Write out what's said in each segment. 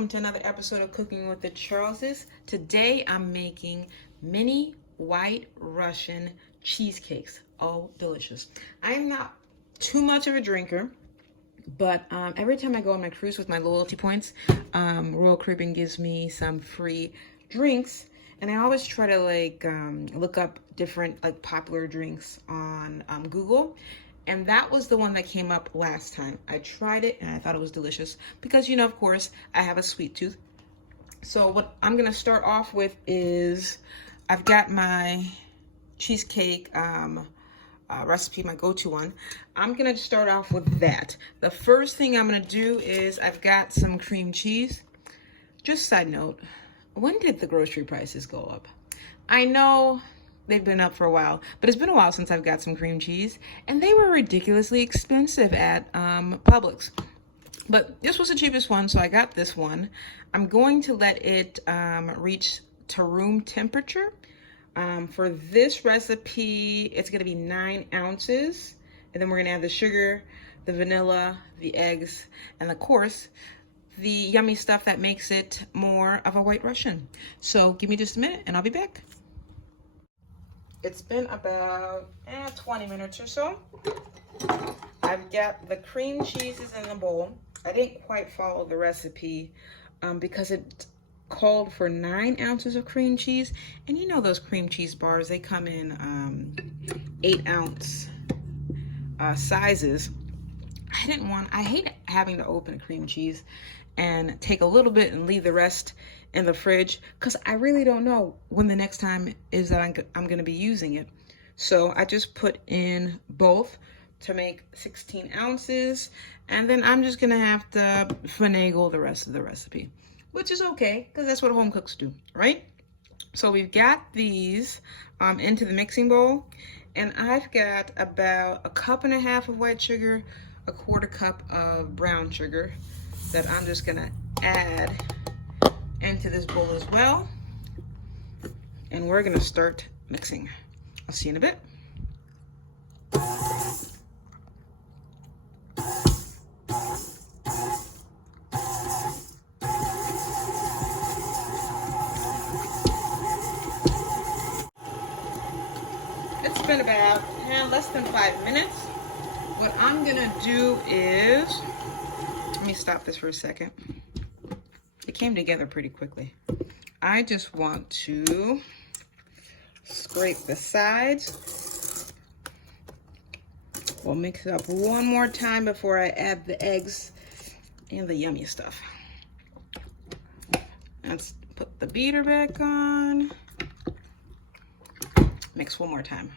welcome to another episode of Cooking with the Charleses. Today I'm making mini white Russian cheesecakes. Oh, delicious. I am not too much of a drinker, but every time I go on my cruise with my loyalty points, Royal Caribbean gives me some free drinks, and I always try to look up different popular drinks on Google. And that was the one that came up last time. I tried it and I thought it was delicious because, of course, I have a sweet tooth. So what I'm gonna start off with is I've got my cheesecake recipe, my go-to one. I'm gonna start off with that. The first thing I'm gonna do is I've got some cream cheese. Just side note, when did the grocery prices go up? I know they've been up for a while, but it's been a while since I've got some cream cheese, and they were ridiculously expensive at Publix. But this was the cheapest one, so I got this one. I'm going to let it reach to room temperature. For this recipe, it's gonna be 9 ounces, and then we're gonna add the sugar, the vanilla, the eggs, and of course, the yummy stuff that makes it more of a white Russian. So give me just a minute, and I'll be back. It's been about 20 minutes or so. I've got the cream cheeses in the bowl. I didn't quite follow the recipe because it called for 9 ounces of cream cheese. And you know those cream cheese bars, they come in 8-ounce sizes. I hate having to open cream cheese and take a little bit and leave the rest in the fridge because I really don't know when the next time is that I'm going to be using it. So I just put in both to make 16 ounces, and then I'm just going to have to finagle the rest of the recipe, which is okay because that's what home cooks do, right? So we've got these into the mixing bowl, and I've got about 1.5 cups of white sugar, 1/4 cup of brown sugar that I'm just gonna add into this bowl as well. And we're gonna start mixing. I'll see you in a bit. It's been about less than 5 minutes. What I'm gonna do is, let me stop this for a second. It came together pretty quickly. I just want to scrape the sides. We'll mix it up one more time before I add the eggs and the yummy stuff. Let's put the beater back on. Mix one more time.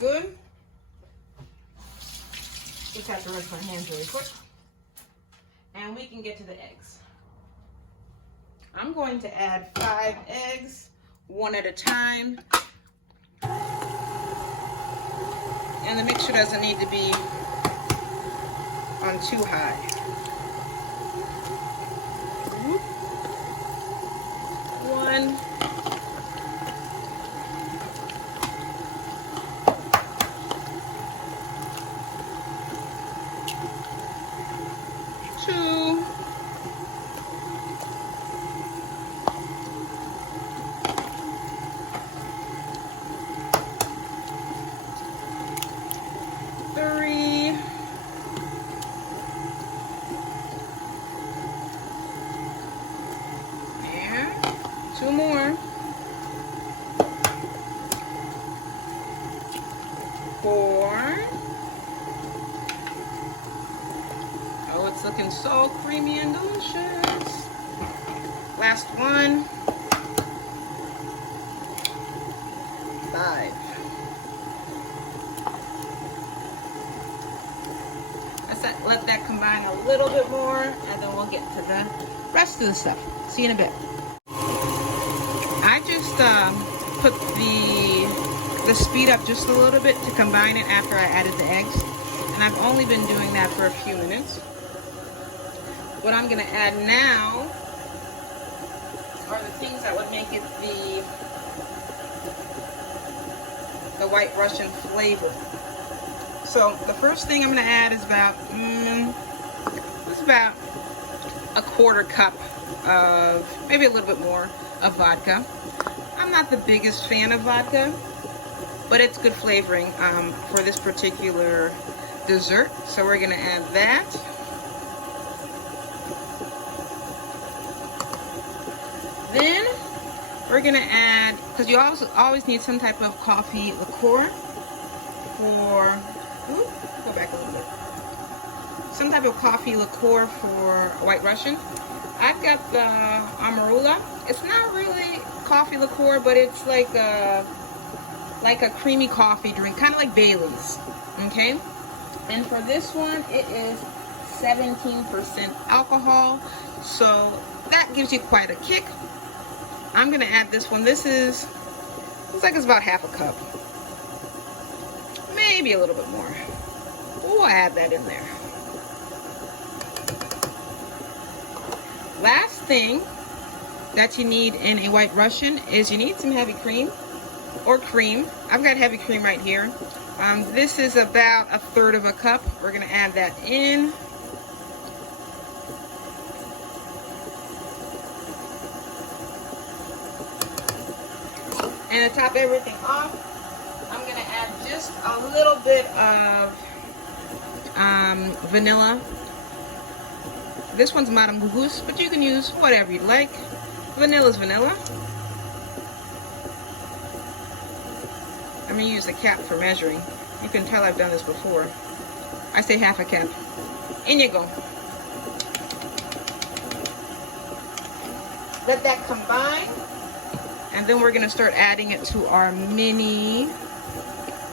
Good. Just have to rinse my hands really quick. And we can get to the eggs. I'm going to add 5 eggs, one at a time. And the mixture doesn't need to be on too high. 1. 2. 3. And 2 more. 4. Oh, it's looking so creamy and delicious. Last one. 5. Let that combine a little bit more, and then we'll get to the rest of the stuff. See you in a bit. I just put the speed up just a little bit to combine it after I added the eggs, and I've only been doing that for a few minutes. What I'm going to add now are the things that would make it the the White Russian flavor. So the first thing I'm going to add is about a quarter cup of, maybe a little bit more, of vodka. I'm not the biggest fan of vodka, but it's good flavoring for this particular dessert. So we're going to add that. Then we're going to add, because you always need some type of coffee liqueur for, go back a little bit. Some type of coffee liqueur for White Russian. I've got the amarula. It's not really coffee liqueur, but it's like a creamy coffee drink, kind of like Bailey's. Okay? And for this one, it is 17% alcohol, so that gives you quite a kick. I'm gonna add this one. Looks like it's about half a cup, maybe a little bit more. We'll add that in there. Last thing that you need in a White Russian is you need some heavy cream or cream. I've got heavy cream right here. This is about a third of a cup. We're gonna add that in. And to top everything off, I'm gonna add just a little bit of vanilla. This one's Madame Gougouse, but you can use whatever you'd like. Vanilla's vanilla. I'm gonna use a cap for measuring. You can tell I've done this before. I say half a cap. In you go. Let that combine. And then we're gonna start adding it to our mini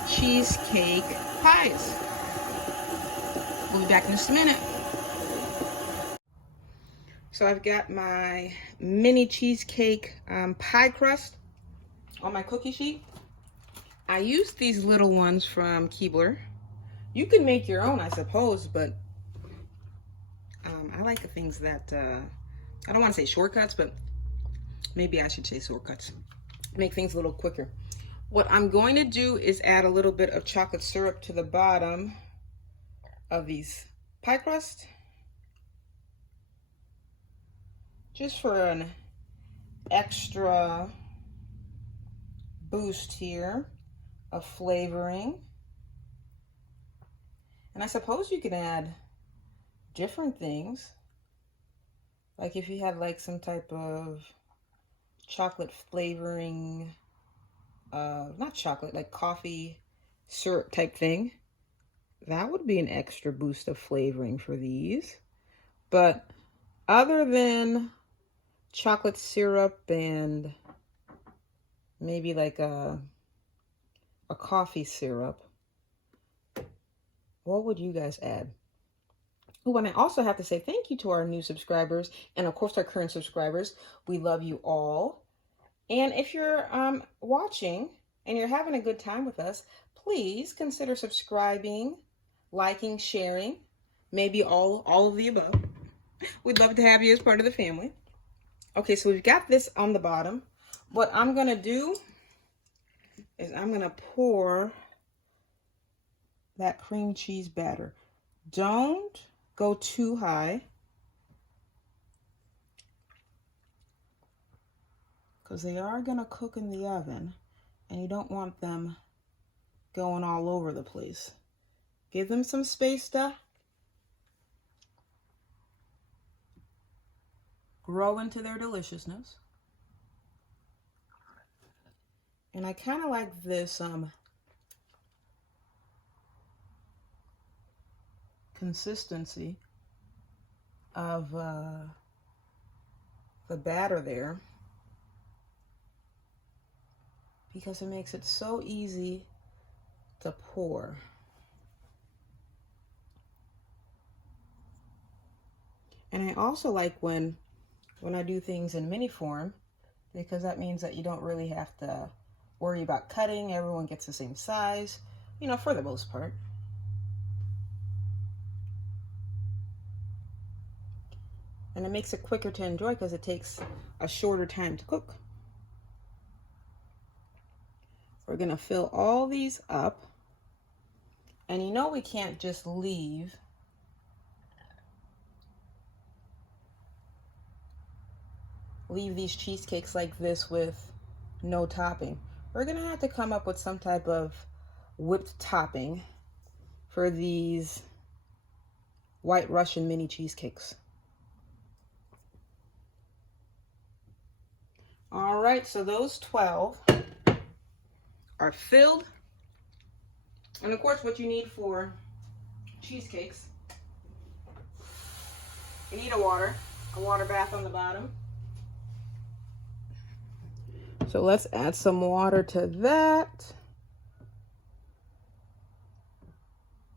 cheesecake pies. We'll be back in just a minute. So I've got my mini cheesecake pie crust on my cookie sheet. I used these little ones from Keebler. You can make your own, I suppose, but I like the things that, I don't want to say shortcuts, but maybe I should say shortcuts. Make things a little quicker. What I'm going to do is add a little bit of chocolate syrup to the bottom of these pie crust, just for an extra boost here of flavoring. And I suppose you can add different things, like if you had like some type of chocolate flavoring, not chocolate, like coffee syrup type thing, that would be an extra boost of flavoring for these. But other than chocolate syrup and maybe like a coffee syrup, what would you guys add? Oh, and I also have to say thank you to our new subscribers and of course our current subscribers. We love you all. And if you're watching and you're having a good time with us, please consider subscribing, liking, sharing, maybe all of the above. We'd love to have you as part of the family. Okay, so we've got this on the bottom. What I'm gonna do is I'm gonna pour that cream cheese batter. Don't go too high, because they are gonna cook in the oven and you don't want them going all over the place. Give them some space to grow into their deliciousness. And I kind of like this consistency of the batter there, because it makes it so easy to pour. And I also like when I do things in mini form, because that means that you don't really have to worry about cutting. Everyone gets the same size, you know, for the most part. And it makes it quicker to enjoy because it takes a shorter time to cook. We're gonna fill all these up. And you know we can't just leave these cheesecakes like this with no topping. We're gonna have to come up with some type of whipped topping for these White Russian mini cheesecakes. All right, so those 12 are filled. And of course, what you need for cheesecakes, you need a water bath on the bottom. So let's add some water to that.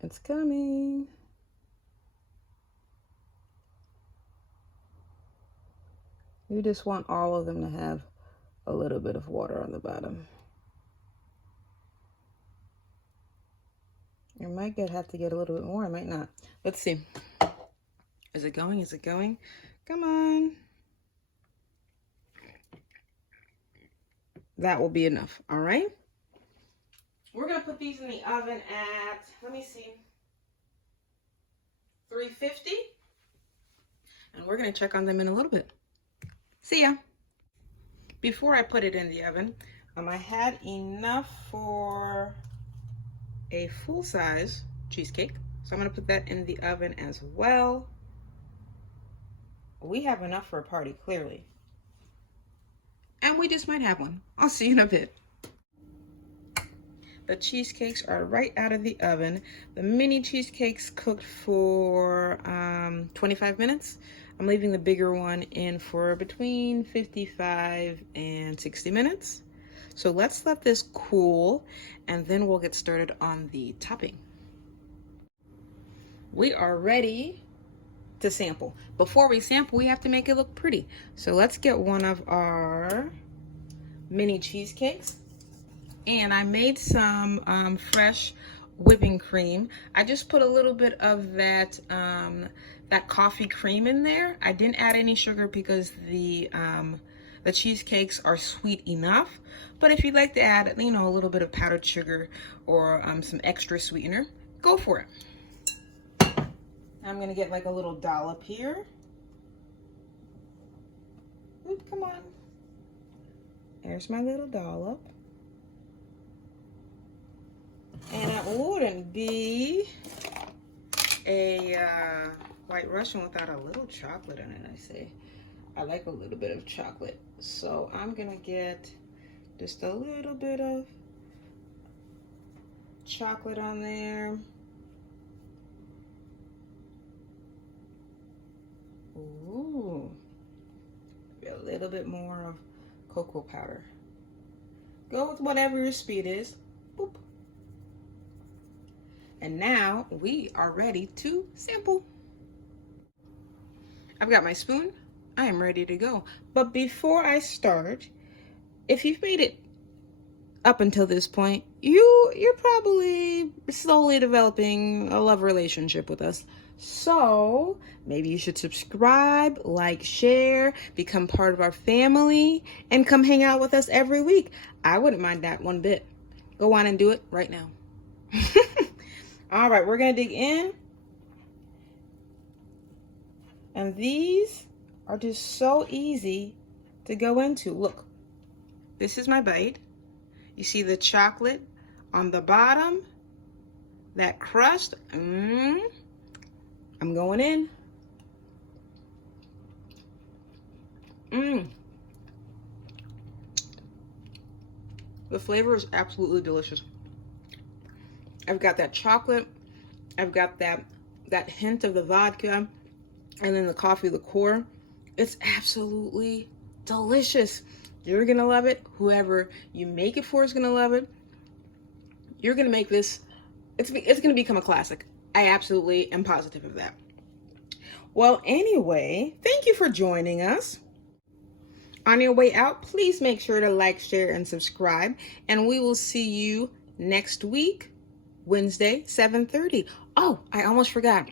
It's coming. You just want all of them to have a little bit of water on the bottom. You might have to get a little bit more, I might not. Let's see. Is it going? Is it going? Come on. That will be enough, all right? We're gonna put these in the oven at, let me see, 350. And we're gonna check on them in a little bit. See ya. Before I put it in the oven, I had enough for a full-size cheesecake. So I'm gonna put that in the oven as well. We have enough for a party, clearly. And we just might have one. I'll see you in a bit. The cheesecakes are right out of the oven. The mini cheesecakes cooked for 25 minutes. I'm leaving the bigger one in for between 55 and 60 minutes. So let's let this cool and then we'll get started on the topping. We are ready to sample. Before we sample, we have to make it look pretty. So let's get one of our mini cheesecakes. And I made some fresh whipping cream. I just put a little bit of that coffee cream in there. I didn't add any sugar because the cheesecakes are sweet enough. But if you'd like to add, you know, a little bit of powdered sugar or some extra sweetener, go for it. I'm gonna get like a little dollop here. Oop, come on. There's my little dollop. And it wouldn't be a White Russian without a little chocolate in it, I say. I like a little bit of chocolate. So I'm gonna get just a little bit of chocolate on there. Ooh, a little bit more of cocoa powder. Go with whatever your speed is. Boop. And now we are ready to sample. I've got my spoon. I am ready to go. But before I start, if you've made it up until this point, you're probably slowly developing a love relationship with us. So maybe you should subscribe, like, share, become part of our family, and come hang out with us every week. I wouldn't mind that one bit. Go on and do it right now. All right, we're gonna dig in. And these are just so easy to go into. Look, this is my bite. You see the chocolate on the bottom, that crust. I'm going in. The flavor is absolutely delicious. I've got that chocolate, I've got that hint of the vodka, and then the coffee liqueur. It's absolutely delicious. You're gonna love it. Whoever you make it for is gonna love it. You're gonna make this, it's gonna become a classic. I absolutely am positive of that. Well, anyway, thank you for joining us. On your way out, please make sure to like, share, and subscribe. And we will see you next week, Wednesday, 7:30. Oh, I almost forgot.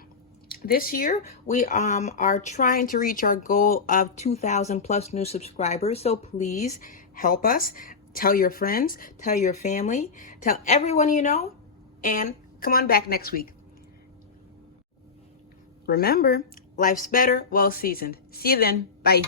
This year, we are trying to reach our goal of 2,000 plus new subscribers. So please help us. tell your friends, tell your family, tell everyone you know, and come on back next week. Remember, life's better, well seasoned. See you then. Bye.